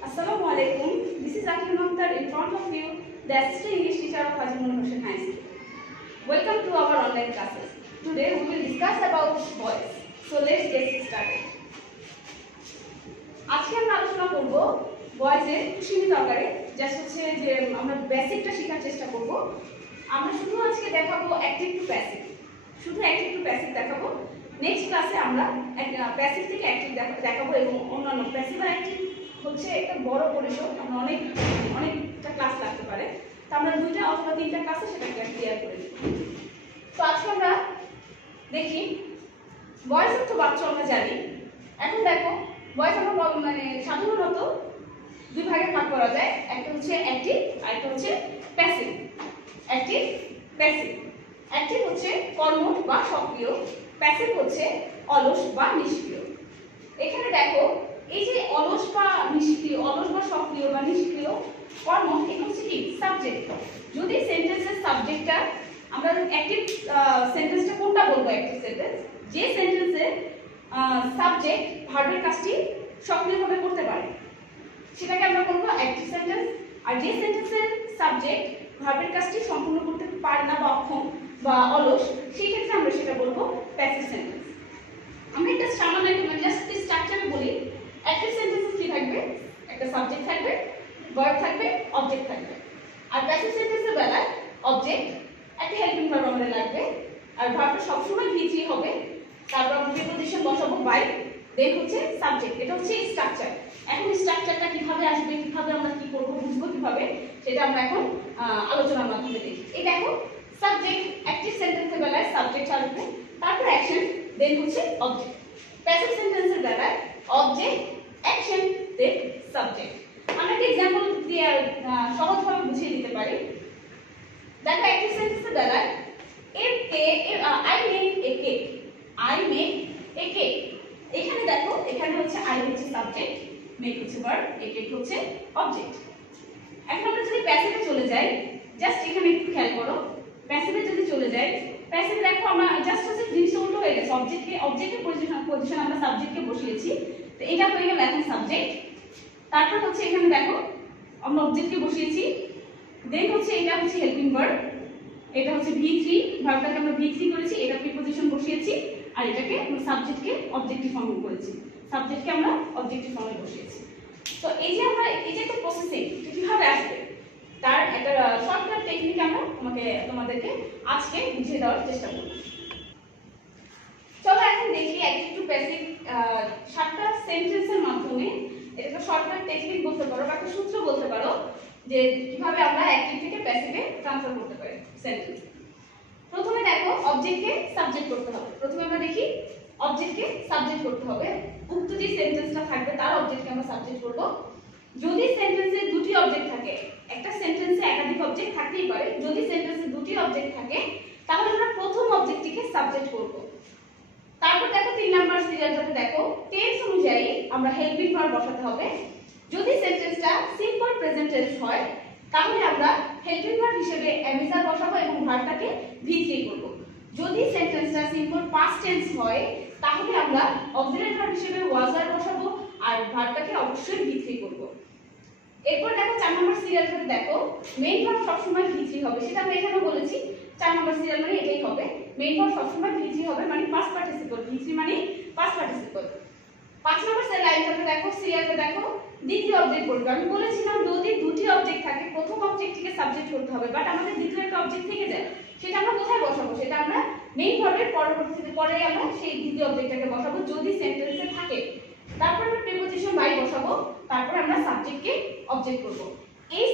Assalamu alaikum. This is Akhil Mamtar in front of you, the assistant English teacher of Haji Hussain High School. Welcome to our online classes. Today we will discuss about boys. So let's get started. আজকে আমরা আলোচনা করব বয়েজের সীমিত আকারে, just হচ্ছে যে আমরা বেসিকটা শেখার চেষ্টা করব। আমরা শুধু আজকে দেখাবো অ্যাক্টিভ টু প্যাসিভ, শুধু অ্যাক্টিভ টু প্যাসিভ দেখাবো। নেক্সট ক্লাসে আমরা প্যাসিভ থেকে অ্যাক্টিভ দেখাবো এবং অন্যান্য প্যাসিভ আর অ্যাক্টিভ হচ্ছে একটা বড় পরিসর, আমরা অনেকটা ক্লাস লাগতে পারে, তো আমরা 2টা অথবা 3টা ক্লাসে সেটা ক্লিয়ার করে দেব। তো আজকে আমরা দেখি বয়েজ তো বাচ্চা আমরা জানি। এখন দেখো বয়েজ আমরা মানে সাধারণত দুই ভাগে ভাগ করা যায়, একটা হচ্ছে অ্যাক্টিভ আর একটা হচ্ছে প্যাসিভ। Active passive. অ্যাক্টিভ হচ্ছে কর্মঠ বা সক্রিয়, প্যাসিভ হচ্ছে অলস বা নিষ্ক্রিয়। এখানে দেখো এই যে অলস বা নিষ্ক্রিয়, অলস বা সক্রিয় বা নিষ্ক্রিয় কর্ম, এটা হচ্ছে কি সাবজেক্ট। যদি সেন্টেন্সের সাবজেক্টটা আমরা অ্যাক্টিভ সেন্টেন্সটা কোনটা বলবো, অ্যাক্টিভ সেন্টেন্স যে সেন্টেন্সে সাবজেক্ট ভার্বের কাজটি সক্রিয়ভাবে করতে পারে সেটাকে আমরা বলবো অ্যাক্টিভ সেন্টেন্স। আর যে সেন্টেন্সের সাবজেক্ট ভার্বের কাজটি সম্পূর্ণ করতে পারে না বা অক্ষম বা অলস, সেই ক্ষেত্রে আমরা সেটা বলবো প্যাসিভ সেন্টেন্স। আমরা একটা সামান্য জাস্ট স্ট্রাকচারে বলি, অ্যাক্টিভ সেন্টেন্সে কি থাকবে, একটা সাবজেক্ট থাকবে, ভার্ব থাকবে, অবজেক্ট থাকবে। আর প্যাসিভ সেন্টেন্সের বেলায় অবজেক্ট, একটা হেল্পিং ভার্ব আমাদের লাগবে, আর ভার্বটা সবসময় ভিজি হবে, তারপর আমরা প্রিপোজিশন বসাবো বাই, দেন হচ্ছে সাবজেক্ট। এটা হচ্ছে স্ট্রাকচার। এখন স্ট্রাকচারটা কিভাবে আসবে, কিভাবে আমরা কি করব, বুঝবো কিভাবে, সেটা আমরা এখন আলোচনার মাধ্যমে দেখি। এই দেখো সাবজেক্ট, অ্যাক্টিভ সেন্টেন্সের বেলায় সাবজেক্ট আসবে, তারপর অ্যাকশন, দেন হচ্ছে অবজেক্ট। প্যাসিভ সেন্টেন্সের বেলায় অবজেক্ট, অ্যাকশন, দেন সাবজেক্ট। আমরা একটা एग्जांपल দিয়ে সহজভাবে বুঝিয়ে দিতে পারি। দেখো অ্যাক্টিভ সেন্টেন্সের বেলায় I make a cake, I make a cake. এখানে দেখো এখানে হচ্ছে আই হচ্ছে সাবজেক্ট, মেক হচ্ছে ভার্ব, এ কেক হচ্ছে অবজেক্ট। এখন আমরা যদি প্যাসিভে চলে যাই, জাস্ট এখানে একটু খেয়াল করো, প্যাসিভে যদি চলে যাই, প্যাসিভে দেখো আমরা জাস্ট হচ্ছে জিনিসটা উল্টো হয়ে গেছে, অবজেক্টের পজিশন আমরা সাবজেক্টকে বসিয়েছি, তো এটা হয়ে গেল এখন সাবজেক্ট। তারপর হচ্ছে এখানে দেখো আমরা অবজেক্টকে বসিয়েছি, দেন হচ্ছে এটা হচ্ছে হেল্পিং ভার্ব, এটা হচ্ছে V3, ভার্বটাকে আমরা V3 করেছি, এটা প্রিপোজিশন বসিয়েছি, আর এটাকে আমরা সাবজেক্টকে অবজেক্টিভ ফর্মে করেছি, সাবজেক্টকে আমরা অবজেক্টিভ ফর্মে বসিয়েছি। তো এই যে আমরা এই যে একটা প্রসেসিং কিভাবে আসবে তার একটা শর্টকাট টেকনিক আমরা তোমাদেরকে আজকে বুঝিয়ে দেওয়ার চেষ্টা করব। চলো এখন দেখি অ্যাক্টিভ টু প্যাসিভ 7টা সেন্টেন্সের মাধ্যমে, এটা শর্টকাট টেকনিক বলতে পারো বা একটা সূত্র বলতে পারো যে কিভাবে আমরা অ্যাক্টিভ থেকে প্যাসিভে ট্রান্সফার করতে পারি সেন্টেন্স। প্রথমে দেখো অবজেক্টকে সাবজেক্ট করতে হবে। প্রথমে আমরা দেখি অবজেক্টকে সাবজেক্ট করতে হবে, উক্ত যে সেন্টেন্সটা থাকবে তার অবজেক্টকে আমরা সাবজেক্ট করব। যদি সেন্টেন্সে দুটি অবজেক্ট থাকে, একটা সেন্টেন্সে একাধিক অবজেক্ট থাকতেই পারে, যদি সেন্টেন্সে দুটি অবজেক্ট থাকে তাহলে আমরা প্রথম অবজেক্টটিকে সাবজেক্ট করব। তারপর দেখো 3 নাম্বার সিরিয়ালটাতে দেখো টেন্স অনুযায়ী আমরা হেল্পিং ভার্ব বসাতে হবে। যদি সেন্টেন্সটা সিম্পল প্রেজেন্ট টেন্স হয় তাহলে আমরা হেল্পিং ভার্ব হিসেবে এমিজার বসাবো এবং ভার্বটাকে V3 করব। যদি সেন্টেন্সটা সিম্পল পাস্ট টেন্স হয় তাহলে আমরা অক্সিলারি ভার্ব হিসেবে ওয়াজ আর বসাবো আর ভার্বটাকে অবশ্যই V3 করব। এরপর দেখো 4 নম্বর সিরিয়ালটাতে দেখো মেইন ভার্ব সবসময় V3 হবে, সেটা আমি এখানে বলেছি। 4 নম্বর সিরিয়াল মানে এটাই হবে, মেইন ভার্ব সবসময় V3 হবে, মানে পাস্ট পার্টিসিপল, V3 মানে পাস্ট পার্টিসিপল। 5 নম্বর লাইনটাতে দেখো সিরিয়ালটা দেখো দ্বিতীয় অবজেক্ট বলবো। আমি বলেছিলাম যদি দুটি অবজেক্ট থাকে প্রথম অবজেক্টটিকে সাবজেক্ট করতে হবে, বাট আমাদের দ্বিতীয় একটা অবজেক্ট থেকে যায়, সেটা আমরা কোথায় বসাবো, সেটা আমরা মেইন ভার্বের পরবর্তীতে পরে আমরা সেই দ্বিতীয় অবজেক্টটাকে বসাবো যদি সেন্টেন্সে থাকে। তারপর আমরা প্রিপোজিশন বাই বসাবো, তারপর আমরা সাবজেক্টকে অবজেক্ট করব। এই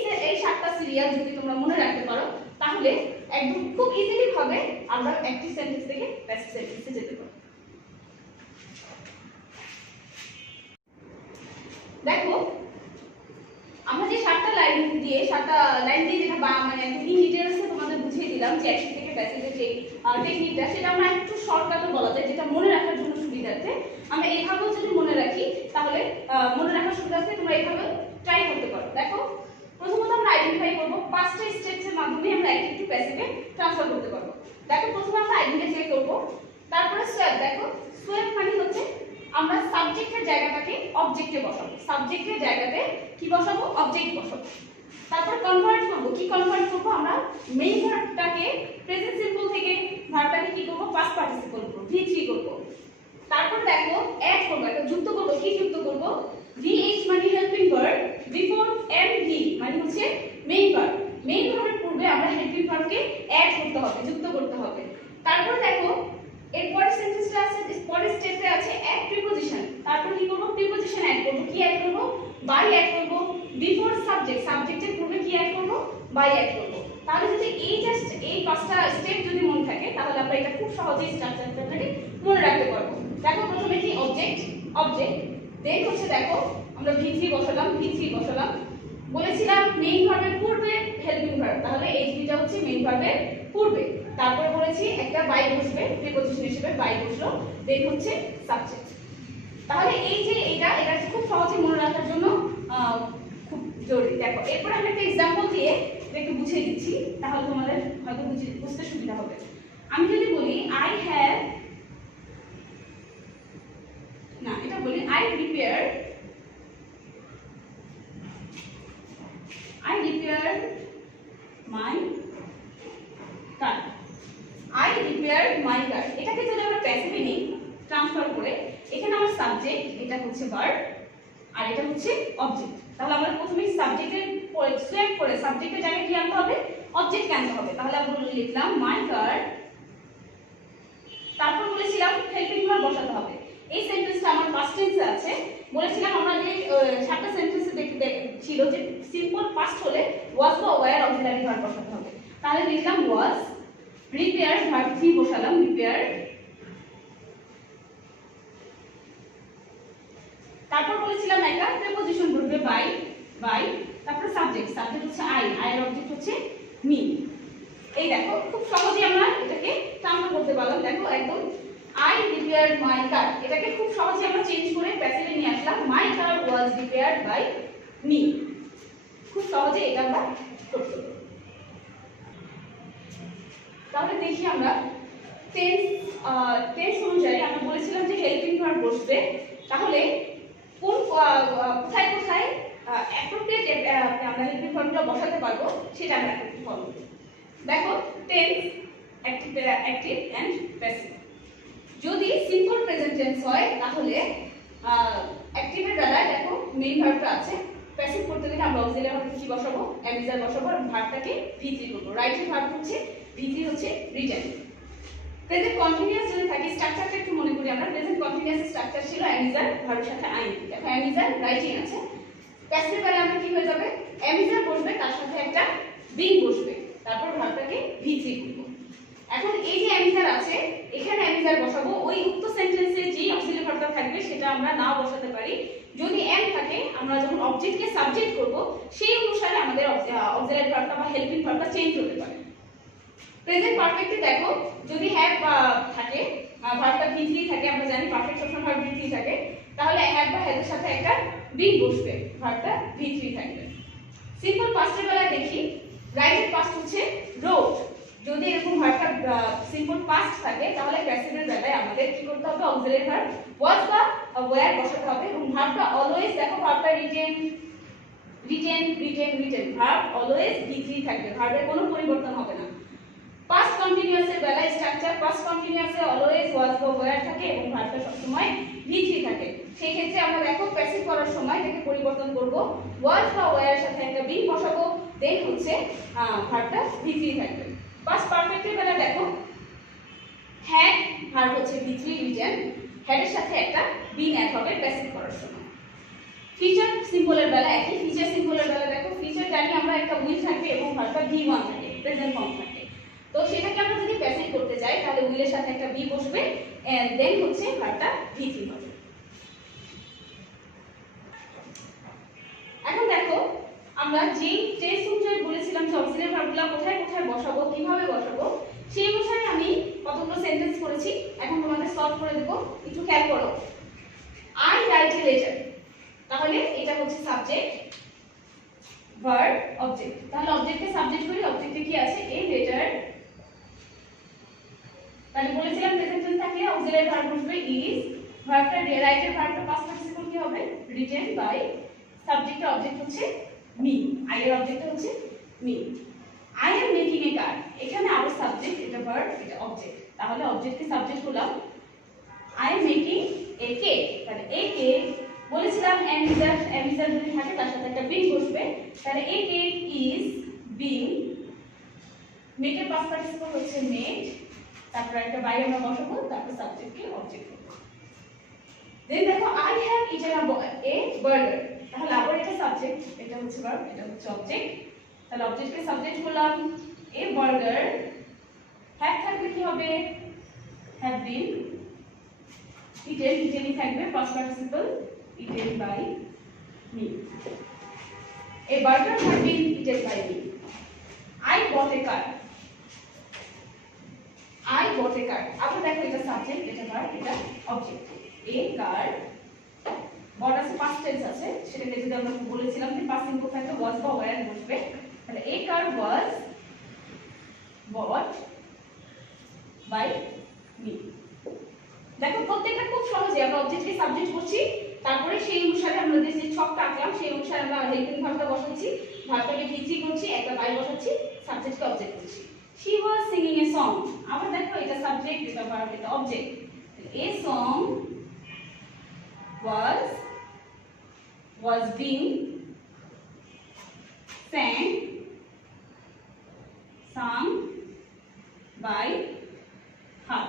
7টা সিরিয়াল যদি তোমরা মনে রাখতে পারো তাহলে একদম খুব ইজিলি ভাবে আমরা অ্যাক্টিভ সেন্টেন্স থেকে প্যাসিভ সেন্টেন্সে যেতে পারি। দেখো আমরা যে 7টা লাইন দিয়ে যেটা মানে একদম ইন ডিটেইলসে তোমাদের বুঝিয়ে দিলাম যে অ্যাক্টিভ থেকে প্যাসিভের যে টেকনিকটা, সেটা আমরা একটু শর্টকাটে বলা যায়, যেটা মনে রাখার জন্য সুবিধার্থে আমরা এইভাবেও যদি মনে রাখি তাহলে মনে রাখার সুবিধার্থে তোমরা এইভাবে ট্রাই করতে পারো। দেখো প্রথমত আমরা আইডেন্টিফাই করব 5টা স্টেপসের মাধ্যমে আমরা অ্যাক্টিভ টু প্যাসিভে ট্রান্সফার করতে পারবো। দেখো প্রথমে আমরা আইডেন্টিফাই করব, তারপরে সোয়াপ। দেখো সোয়াপ মানে হচ্ছে আমরা সাবজেক্টের জায়গাটাকে অবজেক্টে বসাবো, সাবজেক্টের জায়গাতে কি বসাবো, অবজেক্ট বসাবো। তারপর কনভার্ট করব, কি কনভার্ট করব, আমরা মেইন ভার্বটাকে প্রেজেন্ট সিম্পল থেকে ভার্বটাকে কি করব, পাস্ট পার্টিসিপল করব, V3 করব। তারপর দেখো অ্যাড করব, একটা যুক্ত করব, কি যুক্ত করব, VH মানে হেল্পিং ভার্ব, বিফোর MV মানে হচ্ছে মেইন ভার্ব। মেইন ভার্বের পূর্বে আমরা হেল্পিং ভার্বকে অ্যাড করতে হবে, যুক্ত করতে হবে। তারপর দেখো এরপরের সেন্টেন্সটা আছে, পরের স্টেপে আছে অ্যাড প্রিপোজিশন। তারপর কি করব, প্রিপোজিশন অ্যাড করব, কি অ্যাড করব, বাই অ্যাড করব। বিফোর সাবজেক্ট, সাবজেক্টের পূর্বে কি অ্যাড করব, বাই অ্যাড করব। তাহলে যদি এই জাস্ট এই পাঁচটা স্টেপ যদি মনে থাকে তাহলে আমরা এটা খুব সহজেই স্ট্রাকচারটাকে মনে রাখতে পারবো। দেখো প্রথমে কি অবজেক্ট, অবজেক্ট, দেন হচ্ছে দেখো আমরা V3 বসালাম, V3 বসালাম। বলেছিলাম মেইন ভার্বের পূর্বে হেল্পিং ভার্ব, তাহলে HBটা হচ্ছে মেইন ভার্বের পূর্বে। তারপর বলেছি একটা বাই বসবে, প্রিপোজিশন হিসেবে বাই বসলো, দেন হচ্ছে সাবজেক্ট। তাহলে এই যে এটা খুব সহজে মনে রাখার জন্য খুব জরুরি। দেখো এরপর আমি একটা एग्जांपल দিয়ে একটু বুঝিয়ে দিচ্ছি, তাহলে তোমাদের হয়তো বুঝতে সুবিধা হবে। আমি যদি বলি আই হ্যাভ, না এটা বলি I prepared my card, I prepared my card. এটাকে যদি আমরা প্যাসিভে নিই ট্রান্সফার করে, এখানে আমার সাবজেক্ট, এটা হচ্ছে ভার্ব, আর এটা হচ্ছে অবজেক্ট। তাহলে আমরা প্রথমে সাবজেক্টের পরে সোয়েপ করে সাবজেক্টের জায়গায় কি আনতে হবে, অবজেক্ট আনতে হবে। তাহলে আমরা লিখলাম মাই কার্ড, তারপর বলেছিলাম হেল্পিং ভার্ব বসাতে হবে। এই সেন্টেন্সটা আমার পাস্ট টেন্সে আছে। বলেছিলাম আমরা যে সাতটা সেন্টেন্সে দেখতে ছিল যে সিম্পল পাস্ট হলে ওয়াজ বা ওয়্যার অক্সিলারি ভার্ব বসাতে হবে। তাহলে লিখলাম ওয়াজ, প্রিপেয়ার্ড ভার্ব 3 বসালাম, প্রিপেয়ার্ড। তারপর বলেছিলাম একটা প্রিপোজিশন বসবে বাই, বাই, তারপর সাবজেক্ট, সাবজেক্ট হচ্ছে আই, আই এর অবজেক্ট হচ্ছে মি। এই দেখো খুব সহজেই আমরা এটাকে ট্রান্সফার করতে পারলাম। দেখো একদম আই প্রিপেয়ার্ড মাই কার্ড, এটাকে খুব সহজে আমরা চেঞ্জ করে প্যাসিভে নিয়ে আসলাম, my card was prepared by me. খুব সহজে এটা আমরা করতে পারব। তাহলে দেখি আমরা টেন্স অনুযায়ী আমরা বলেছিলাম যে হেল্পিং ভার্ব বসবে। তাহলে কোন কোথায় কোথায় অ্যাপ্রোপ্রিয়েট আমরা হেল্পিং ভার্বটা বসাতে পারবো সেটা আমরা একটু ফলো করব। দেখো টেন্স অ্যাক্টিভ এন্ড প্যাসিভ। যদি সিম্পল প্রেজেন্ট টেন্স হয় তাহলে অ্যাক্টিভের বেলায় দেখো মেইন ভার্বটা আছে, প্যাসিভ করতে গেলে আমরা অক্সিলারি ভার্ব কি বসাবো, অ্যামিজার বসাবো, আর ভার্বটাকে V3 করব। রাইটের ভার্ব হচ্ছে V3 হচ্ছে রিটেন। প্রেজেন্ট কন্টিনিউয়াস যদি থাকে স্ট্রাকচারটা একটু মনে করি আমরা, প্রেজেন্ট কন্টিনিউয়াস স্ট্রাকচার ছিল অ্যামিজার ভার্বের সাথে আইএনজি। দেখো অ্যামিজার রাইটিং আছে, প্যাসিভ বেলায় আমরা কি হয়ে যাবে, অ্যামিজার বসবে, তার সাথে একটা বিং বসবে, তারপর ভার্বটাকে V3 করব। এখন এই যে অ্যামিজার আছে, এখানে অ্যামিজার বসাবো, ওই উক্ত সেন্টেন্সে যে অক্সিলারি ভার্বটা থাকবে সেটা আমরা নাও বসাতে পারি। যদি এম থাকে, আমরা যখন অবজেক্টকে সাবজেক্ট করব সেই অনুসারে আমাদের অক্সিলারি ভার্বটা বা হেল্পিং ভার্বটা চেঞ্জ হতে পারে। প্রেজেন্ট পারফেক্টে দেখো যদি হ্যাভ থাকে, ভার্বটা V3 থাকে, আমরা জানি পারফেক্ট সবসময় ভার্ব V3 থাকে, তাহলে হ্যাভ বা হ্যাজ এর সাথে একটা বিং বসবে, ভার্বটা V3 থাকবে। সিম্পল পাস্টের বেলায় দেখি রাইটের পাস্ট হচ্ছে রোড। যদি এরকম ভার্বটা সিম্পল পাস্ট থাকে তাহলে প্যাসিভের বেলায় আমাদের কি করতে হবে, অক্সিলারি ভার্ব ওয়াজ বা ওয়্যার বসাতে হবে, এবং ভার্বটা অলওয়েজ দেখো ভার্বটা written written written written, verb always V3 থাকবে, ভার্বের কোনো পরিবর্তন হবে না। পাস্ট কন্টিনিউয়াসের বেলায় স্ট্রাকচার পাস্ট কন্টিনিউয়াসে অলওয়েজ ওয়াজ বা ওয়্যার থাকে এবং ভার্বটা সবসময় V3 থাকে। সেই ক্ষেত্রে আমরা দেখো প্যাসিভ করার সময় এটাকে পরিবর্তন করব, ওয়াজ বা ওয়্যারের সাথে একটা বিং বসাবো, দেন হচ্ছে ভার্বটা V3 থাকবে। পাস্ট পারফেক্টের বেলা দেখো হ্যাড ভার্ব হচ্ছে V3 রিটেন, হ্যাডের সাথে একটা বিং অ্যাড হবে প্যাসিভ করার সময়। ফিচার সিম্পলের বেলা একই, ফিচার সিম্পলের বেলা দেখো ফিচার জানি আমরা একটা উইল থাকবে এবং ভার্বটা V1 থাকে, প্রেজেন্ট ফর্ম থাকে। তো সেটাকে আমরা যদি প্যাসিভ করতে যাই তাহলে উইলের সাথে একটা বি বসবে, এন্ড দেন হচ্ছে ভার্বটা V3 হবে। এখন দেখো আমরা যে টেন্স অনুযায়ী বলেছিলাম যে অক্সিলারি ভার্বগুলো কোথায় কোথায় বসাবো, কিভাবে বসাবো, সেই অনুসারে আমি কতগুলো সেন্টেন্স করেছি। এখন তোমাদের সলভ করে দেব, একটু খেয়াল করো। আই রাইট এ লেটার, তাহলে এটা হচ্ছে সাবজেক্ট ভার্ব অবজেক্ট। তাহলে অবজেক্টকে সাবজেক্ট করি, অবজেক্টে কি আছে, এ লেটার। তাহলে বলেছিলাম প্রেজেন্ট টেন্স থাকলে অক্সিলারি ভার্ব বসবে ইজ, ভার্বটা রাইটের ভার্বটা পাস্ট পার্টিসিপল কি হবে রিটেন বাই সাবজেক্ট অবজেক্ট হচ্ছে মি আই এর অবজেক্ট হচ্ছে মি আই এম মেকিং এ কার এখানে আবার সাবজেক্ট এটা ভার্ব এটা অবজেক্ট তাহলে অবজেক্টকে সাবজেক্ট হলাম I am making a cake তাহলে এ কেক বলেছিলাম এমিজার যদি থাকে তার সাথে একটা বিং বসবে তাহলে a cake is being make এর পাস্ট পার্টিসিপল হচ্ছে মেড তারপর একটা বাই আমরা বসাবো তারপর সাবজেক্টকে অবজেক্ট করব দেন দেখো I have eaten A burger তাহলে আবার এটা সাবজেক্ট এটা হচ্ছে ভার্ব এটা হচ্ছে অবজেক্ট তাহলে অবজেক্টকে সাবজেক্ট করলাম এ বার্গার হ্যাভ থাকলে কি হবে হ্যাভ বিন ইটেনই থাকবে past participle eaten by me a burger have been eaten by me I bought a car I bought a car. আবার দেখো এটা সাবজেক্ট এটা ভার্ব এটা অবজেক্ট এ কার বট আছে পাস্ট টেন্স আছে সেটাকে যদি আমরা বলেছিলাম যে পাস্ট সিম্পল থাকলে ওয়াজ বা ওয়্যার বসবে তাহলে এ কার ওয়াজ বট বাই মি দেখো প্রত্যেকটা খুব সহজে আমরা অবজেক্টকে সাবজেক্ট করছি তারপরে সেই অনুসারে আমরা যে ছকটা আঁকলাম সেই অনুসারে আমরা হেল্পিং ভার্বটা বসাচ্ছি ভার্বটাকে ভিত্তি করছি একটা বাই বসাচ্ছি সাবজেক্টকে অবজেক্ট করছি She was singing a song. আবার দেখো এটা সাবজেক্ট এটা ভার্ব এটা object a song was being sung by her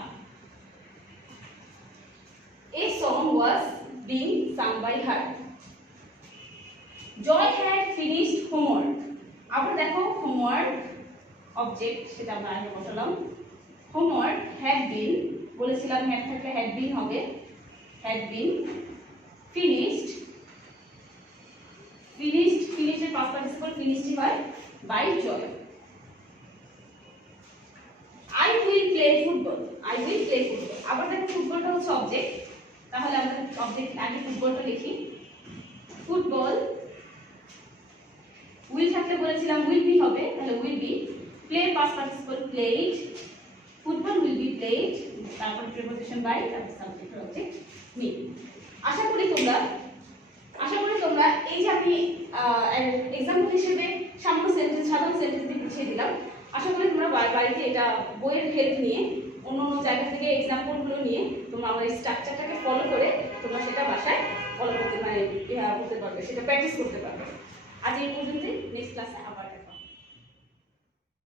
a song was being sung by her Joy had finished homework আবার দেখো homework অবজেক্ট সেটা আমরা আগে বসালাম হোমওয়ার্ক হ্যাড বিন বলেছিলাম হ্যাড থাকলে হ্যাড বিন হবে হ্যাড বিন ফিনিশড ফিনিশড এর পাস্ট পার্টিসিপল ফিনিশড হয় by Joy I will play football আবার দেখো ফুটবলটা হচ্ছে অবজেক্ট তাহলে আমরা অবজেক্ট আগে ফুটবলটা লিখি ফুটবল উইল থাকলে বলেছিলাম উইল বি হবে তাহলে will be play past participle played football will be played তারপর preposition by তারপর subject object me আশা করি তোমরা এই যে আমি एग्जांपल হিসেবে সাধারণ সেন্টেন্স দিয়ে বুঝিয়ে দিলাম আশা করি তোমরা বাড়িতে এটা বইয়ের হেল্প নিয়ে অন্য জায়গা থেকে एग्जांपल গুলো নিয়ে তোমরা আমার স্ট্রাকচারটাকে ফলো করে তোমরা সেটা বাসায় ফলো করতে পারবে সেটা প্র্যাকটিস করতে পারবে আজ এই পর্যন্ত নেক্সট ক্লাসে